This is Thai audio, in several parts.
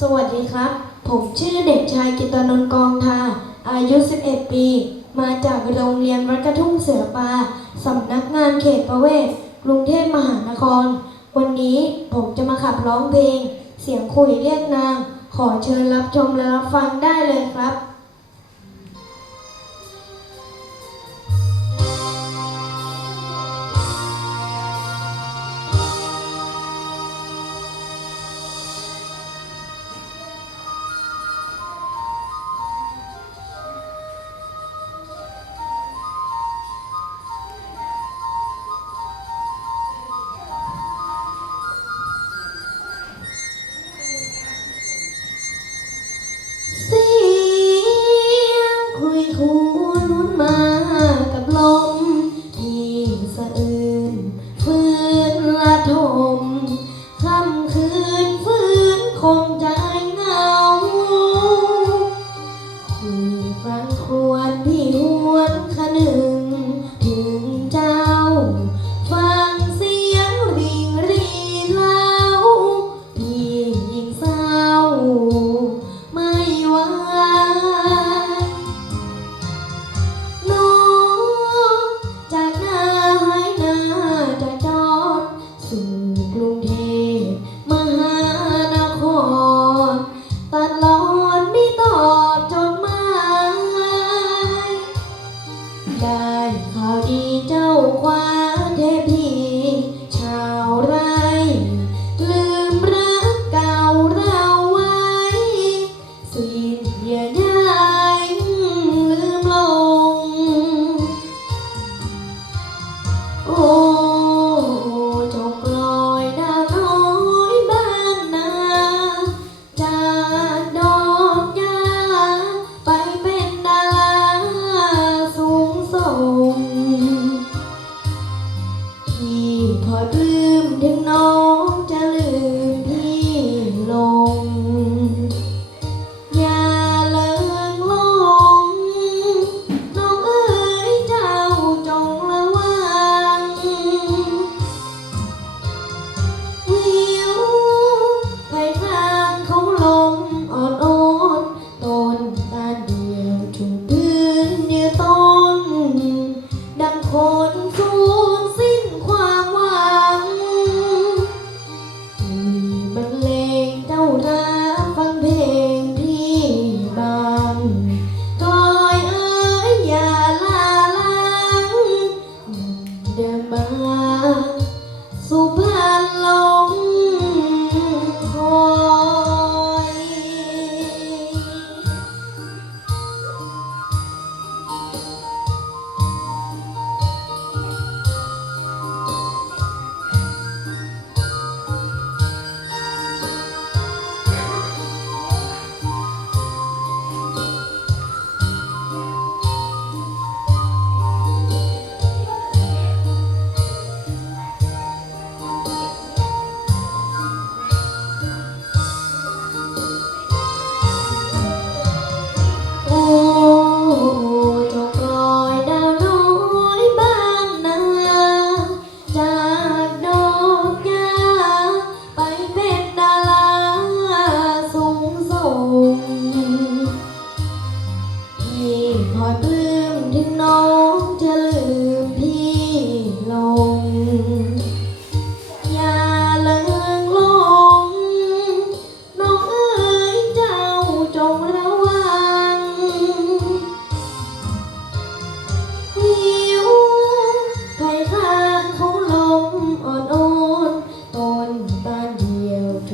สวัสดีครับ ผมชื่อเด็กชายกิตนนท์กองทา อายุ 11 ปี มาจากโรงเรียนวัดกระทุ่งเสือปลาสำนักงานเขตประเวศกรุงเทพมหานคร วันนี้ผมจะมาขับร้องเพลง เสียงคุยเรียกนาง ขอเชิญรับชมและรับฟังได้เลยครับ one.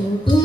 to be.